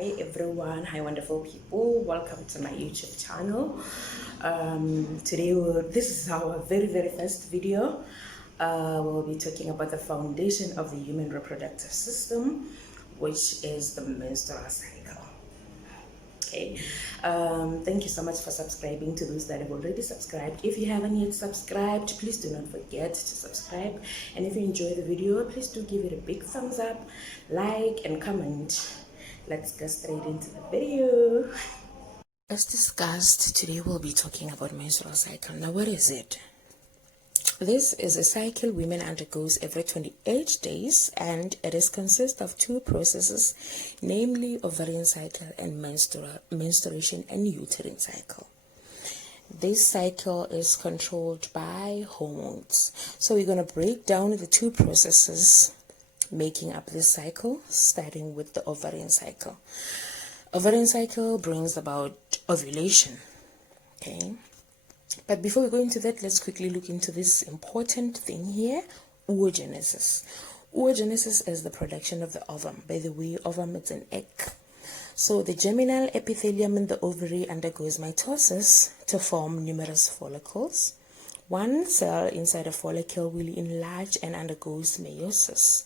Hi everyone, hi wonderful people, welcome to my YouTube channel. Today this is our very first video. We'll be talking about the foundation of the human reproductive system, which is the menstrual cycle. Okay, thank you so much for subscribing. To those that have already subscribed, if you haven't yet subscribed, please do not forget to subscribe. And if you enjoy the video, please do give it a big thumbs up, like and comment. Let's get straight into the video. As discussed, today we'll be talking about menstrual cycle. Now, what is it? This is a cycle women undergoes every 28 days, and it is consist of two processes, namely ovarian cycle and menstruation and uterine cycle. This cycle is controlled by hormones. So we're going to break down the two processes making up this cycle, starting with the ovarian cycle. Ovarian cycle brings about ovulation. Okay. But before we go into that, let's quickly look into this important thing here, oogenesis. Oogenesis is the production of the ovum. By the way, ovum is an egg. So the germinal epithelium in the ovary undergoes mitosis to form numerous follicles. One cell inside a follicle will enlarge and undergoes meiosis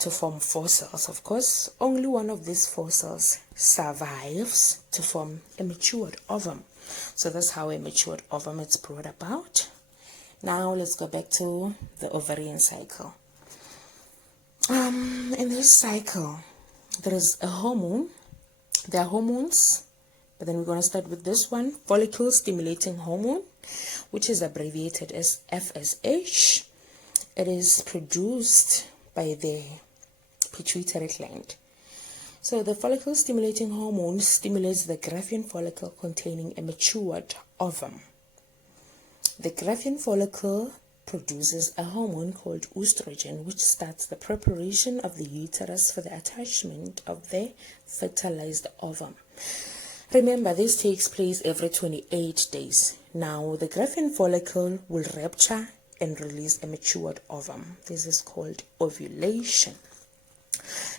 to form 4 cells. Of course, only one of these 4 cells survives to form a matured ovum. So that's how a matured ovum is brought about. Now let's go back to the ovarian cycle. In this cycle, there is a hormone. There are hormones, but then we're going to start with this one, follicle stimulating hormone, which is abbreviated as FSH. It is produced by the pituitary gland. So the follicle stimulating hormone stimulates the Graafian follicle containing a matured ovum. The Graafian follicle produces a hormone called estrogen, which starts the preparation of the uterus for the attachment of the fertilized ovum. Remember, this takes place every 28 days. Now, the Graafian follicle will rupture and release a matured ovum. This is called ovulation.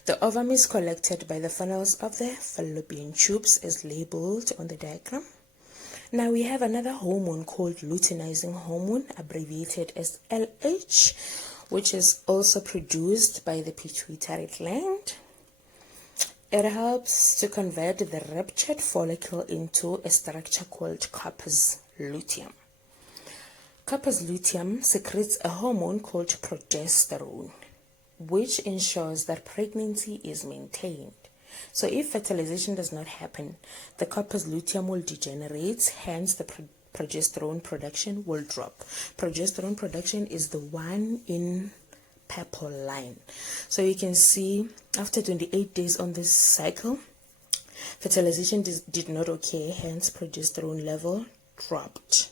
The ovum is collected by the funnels of the fallopian tubes as labeled on the diagram. Now we have another hormone called luteinizing hormone, abbreviated as LH, which is also produced by the pituitary gland. It helps to convert the ruptured follicle into a structure called corpus luteum. Corpus luteum secretes a hormone called progesterone, which ensures that pregnancy is maintained. So if fertilization does not happen, the corpus luteum will degenerate, hence the progesterone production will drop. Progesterone production is the one in purple line. So you can see after 28 days on this cycle, fertilization did not occur, hence progesterone level dropped.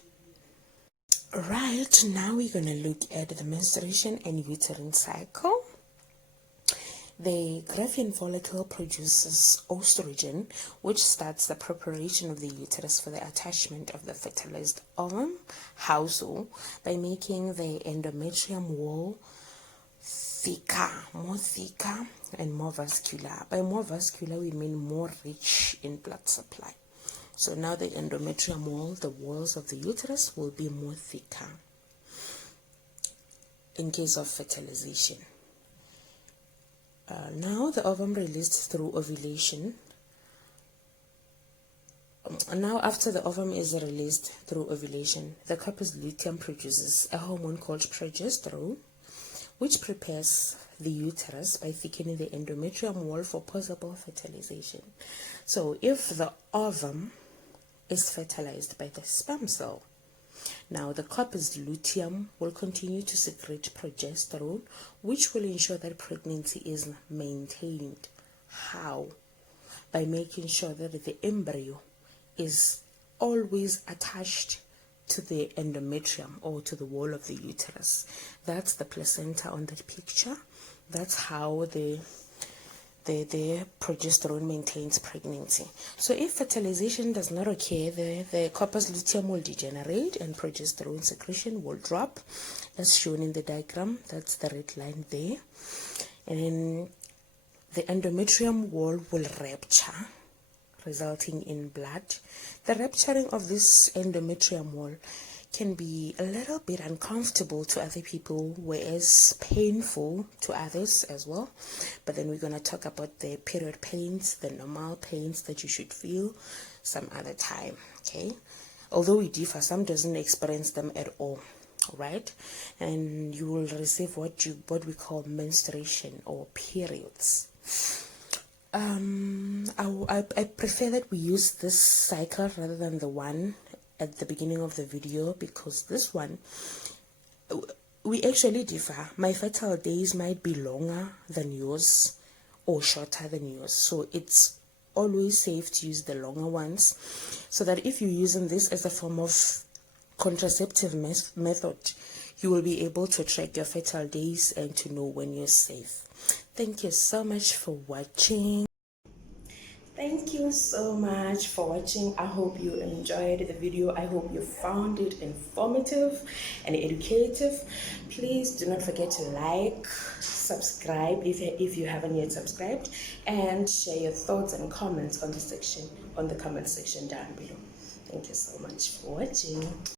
Right, now we're going to look at the menstruation and uterine cycle. The Graafian follicle produces estrogen, which starts the preparation of the uterus for the attachment of the fertilized ovum. How so? By making the endometrium wall thicker and more vascular. By more vascular, we mean more rich in blood supply. So now the endometrium wall, the walls of the uterus, will be more thicker in case of fertilization. Now the ovum released through ovulation. Now after the ovum is released through ovulation, the corpus luteum produces a hormone called progesterone, which prepares the uterus by thickening the endometrium wall for possible fertilization. So if the ovum is fertilized by the sperm cell, now the corpus luteum will continue to secrete progesterone, which will ensure that pregnancy is maintained. How? By making sure that the embryo is always attached to the endometrium or to the wall of the uterus. That's the placenta on that picture. That's how the progesterone maintains pregnancy. So if fertilization does not occur, the corpus luteum will degenerate and progesterone secretion will drop, as shown in the diagram. That's the red line there. And the endometrium wall will rupture, resulting in blood. The rupturing of this endometrium wall can be a little bit uncomfortable to other people, whereas painful to others as well. But then we're going to talk about the period pains, the normal pains that you should feel some other time, okay? Although we differ, some doesn't experience them at all, right? And you will receive what we call menstruation or periods. I prefer that we use this cycle rather than the one at the beginning of the video, because this one, we actually differ. My fertile days might be longer than yours or shorter than yours, so it's always safe to use the longer ones, so that if you're using this as a form of contraceptive method, you will be able to track your fertile days and to know when you're safe. Thank you so much for watching. Thank you so much for watching. I hope you enjoyed the video. I hope you found it informative and educative. Please do not forget to like, subscribe if you haven't yet subscribed, and share your thoughts and comments on the comment section down below. Thank you so much for watching.